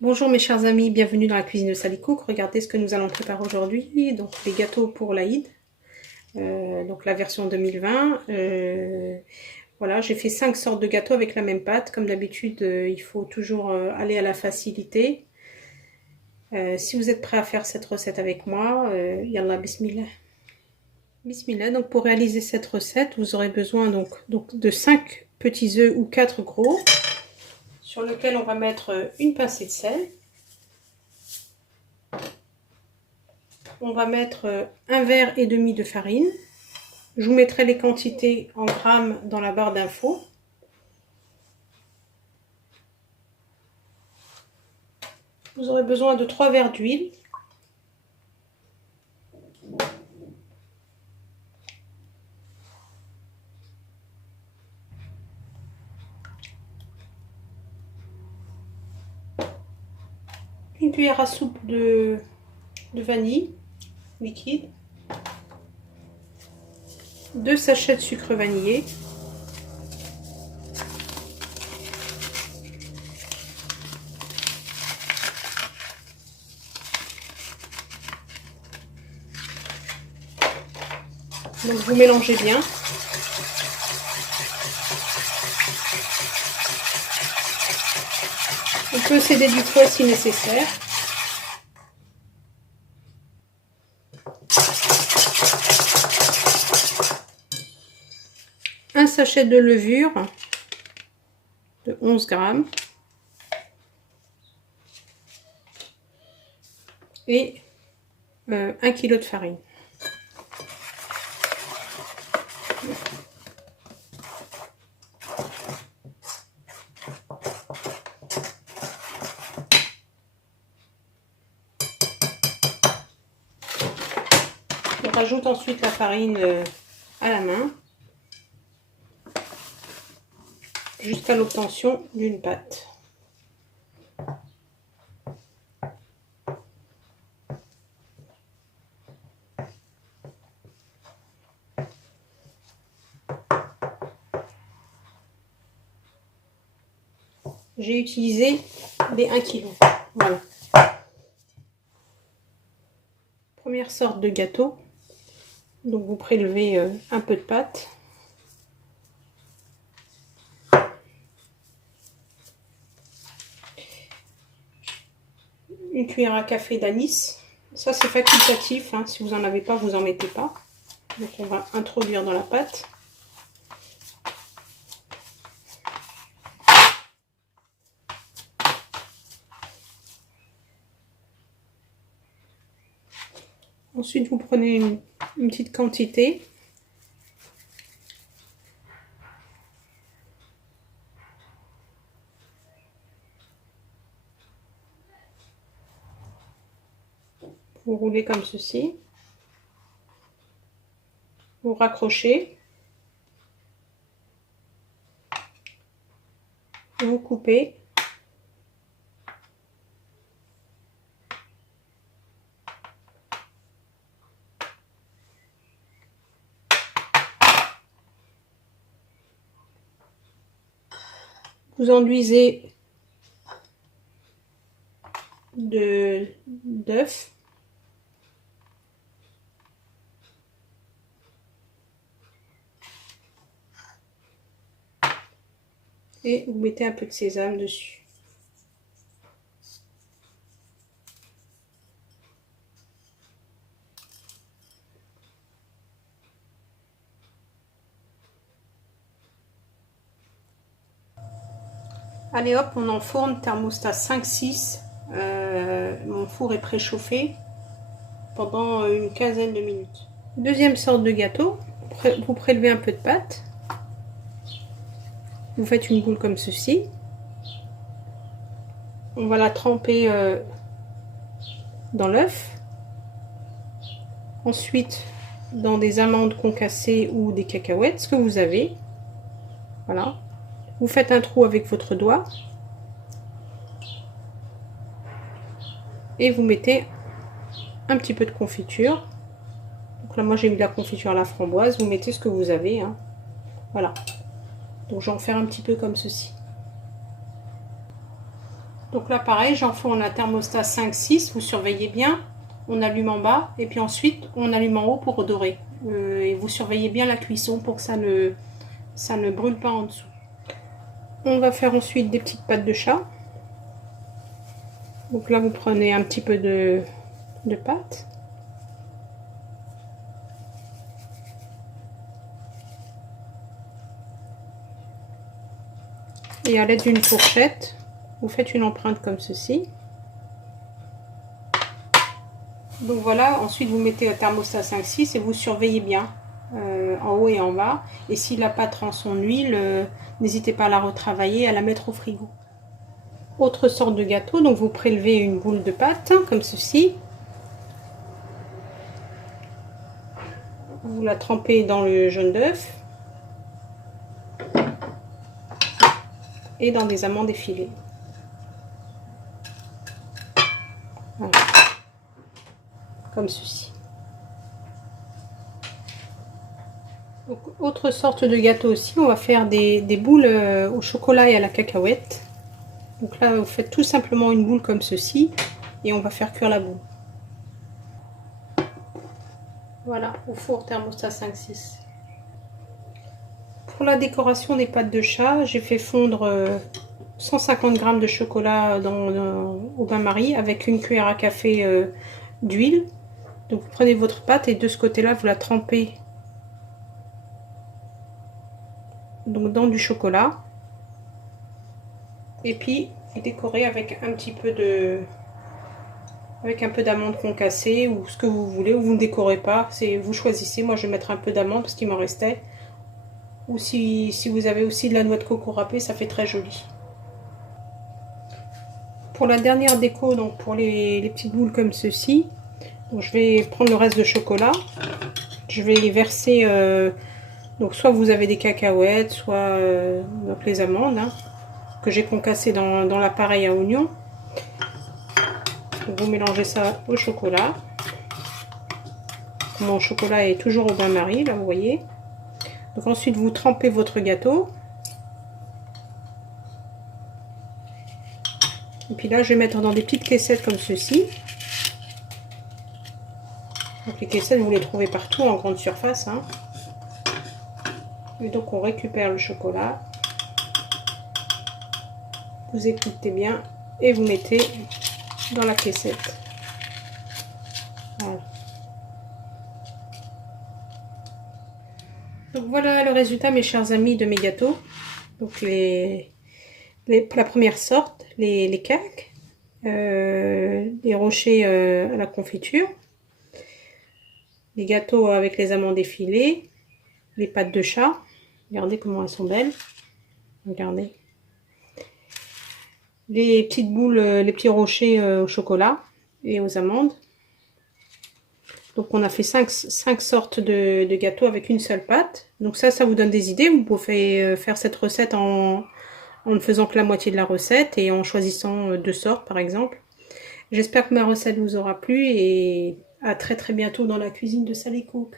Bonjour mes chers amis, bienvenue dans la cuisine de Sally Cook. Regardez ce que nous allons préparer aujourd'hui. Donc les gâteaux pour l'Aïd, donc la version 2020. Voilà, j'ai fait 5 sortes de gâteaux avec la même pâte. Comme d'habitude, il faut toujours aller à la facilité. Si vous êtes prêts à faire cette recette avec moi, yallah bismillah. Bismillah, donc pour réaliser cette recette, vous aurez besoin donc de 5 petits œufs ou 4 gros, sur lequel on va mettre une pincée de sel. On va mettre un verre et demi de farine. Je vous mettrai les quantités en grammes dans la barre d'infos. Vous aurez besoin de 3 verres d'huile. Une cuillère à soupe de vanille liquide. 2 sachets de sucre vanillé. Donc vous mélangez bien. On peut céder du fouet si nécessaire. Un sachet de levure de 11 grammes. Et 1 kg de farine. On rajoute ensuite la farine à la main jusqu'à l'obtention d'une pâte. J'ai utilisé les 1 kg. Voilà. Première sorte de gâteau. Donc vous prélevez un peu de pâte. Une cuillère à café d'anis. Ça c'est facultatif, hein. Si vous n'en avez pas, vous n'en mettez pas. Donc on va introduire dans la pâte. Ensuite, vous prenez une petite quantité. Vous roulez comme ceci. Vous raccrochez. Vous coupez. Vous enduisez d'œufs. Et vous mettez un peu de sésame dessus. Allez hop, on enfourne, thermostat 5-6. Mon four est préchauffé pendant une quinzaine de minutes. Deuxième sorte de gâteau, vous prélevez un peu de pâte. Vous faites une boule comme ceci. On va la tremper dans l'œuf. Ensuite, dans des amandes concassées ou des cacahuètes, ce que vous avez. Voilà. Vous faites un trou avec votre doigt. Et vous mettez un petit peu de confiture. Donc là, moi, j'ai mis de la confiture à la framboise. Vous mettez ce que vous avez, hein. Voilà. Donc, je vais en faire un petit peu comme ceci. Donc là pareil, j'enfourne un thermostat 5-6, vous surveillez bien, on allume en bas et puis ensuite on allume en haut pour redorer. Et vous surveillez bien la cuisson pour que ça ne brûle pas en dessous. On va faire ensuite des petites pattes de chat. Donc là vous prenez un petit peu de pâte. Et à l'aide d'une fourchette, vous faites une empreinte comme ceci. Donc voilà, ensuite vous mettez au thermostat 5-6 et vous surveillez bien en haut et en bas. Et si la pâte rend son huile, n'hésitez pas à la retravailler, à la mettre au frigo. Autre sorte de gâteau, donc vous prélevez une boule de pâte comme ceci. Vous la trempez dans le jaune d'œuf et dans des amandes effilées. Voilà. Comme ceci. Donc, autre sorte de gâteau aussi, on va faire des boules au chocolat et à la cacahuète. Donc là, vous faites tout simplement une boule comme ceci et on va faire cuire la boule. Voilà, au four thermostat 5-6. Pour la décoration des pâtes de chat, j'ai fait fondre 150 g de chocolat au bain-marie avec une cuillère à café d'huile. Donc vous prenez votre pâte et de ce côté-là, vous la trempez donc dans du chocolat. Et puis vous décorez avec un petit peu avec un peu d'amandes concassées ou ce que vous voulez, ou vous ne décorez pas, vous choisissez. Moi je vais mettre un peu d'amandes parce qu'il m'en restait. Ou si vous avez aussi de la noix de coco râpée, ça fait très joli. Pour la dernière déco, donc pour les petites boules comme ceci, donc je vais prendre le reste de chocolat. Je vais les verser, donc soit vous avez des cacahuètes, soit donc les amandes, hein, que j'ai concassées dans l'appareil à oignons. Donc vous mélangez ça au chocolat. Mon chocolat est toujours au bain-marie, là vous voyez. Donc ensuite vous trempez votre gâteau. Et puis là je vais mettre dans des petites caissettes comme ceci. Donc les caissettes vous les trouvez partout en grande surface, hein. Et donc on récupère le chocolat. Vous écoutez bien et vous mettez dans la caissette. Voilà. Donc voilà le résultat, mes chers amis, de mes gâteaux. Donc la première sorte, les cakes, les rochers à la confiture, les gâteaux avec les amandes effilées, les pâtes de chat. Regardez comment elles sont belles. Regardez. Les petites boules, les petits rochers au chocolat et aux amandes. Donc on a fait 5 sortes de gâteaux avec une seule pâte. Donc ça vous donne des idées. Vous pouvez faire cette recette en ne faisant que la moitié de la recette et en choisissant 2 sortes par exemple. J'espère que ma recette vous aura plu et à très bientôt dans la cuisine de Sally Cook.